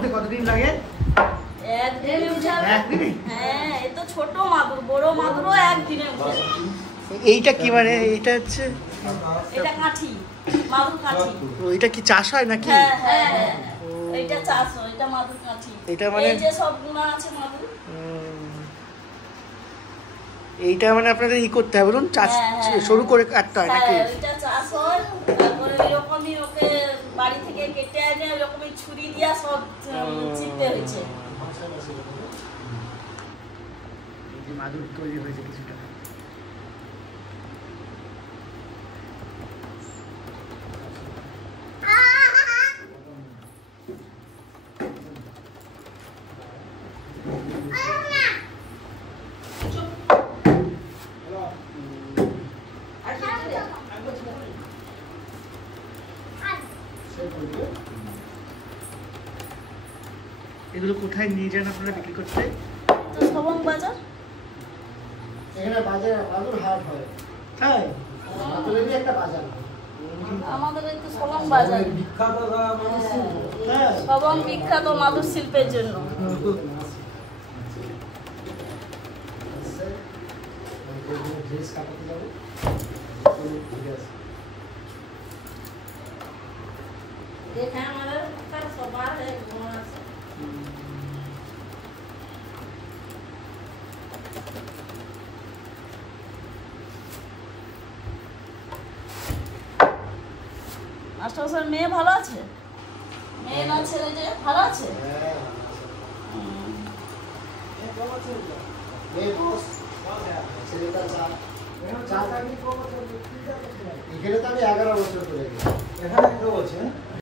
তুলতে কতদিন লাগে? একদিনে উঠে যাবে। একদিনে? হ্যাঁ, এ তো ছোট মাদুর, বড় মাদুরও একদিনে উঠে যাবে। এইটা কি মানে এইটা হচ্ছে এটা কাঠি, মাদুর কাঠি। এটা কি চাষ হয় নাকি? হ্যাঁ হ্যাঁ হ্যাঁ, এইটা চাষ হয়, এটা মাদুর কাঠি। এটা মানে- এই যে সব গুণা আছে মাদুর। এইটা মানে আপনাদের ই করতে হবে বলুন, চাষ হ্যাঁ, হ্যাঁ, শুরু করে কাটতে হয় নাকি? হ্যাঁ, এটা চাষ হয়। তারপরে এরকমই ওকে বাড়ি থেকে কেটে এনে এরকমই ছুরি দিয়া সব চিপতে হয়েছে। এই যে মাদুর তৈরি হয়েছে কিছুটা। এগুলো কোথায় নিয়ে যান আপনারা বিক্রি করতে? তো সবং বাজার। এখানে বাজারে মাদুর হাট হয়। তাই? মাদুরেরই একটা বাজার। আমাদের এই তো সবং বাজার। বিখ্যাত মানুষ। হ্যাঁ। সবং বিখ্যাত মাদুর শিল্পের জন্য। ড্রেস কাটাতে যাবো। এখানে আমাদের তার সবার গুণ আছে। মাস্টার মেয়ে ভালো আছে? মেয়ে না ছেলে যে ভালো আছে? ছেলেটা এখানে তো আমি 11 বছর করে গেছি। এখানে 11 বছর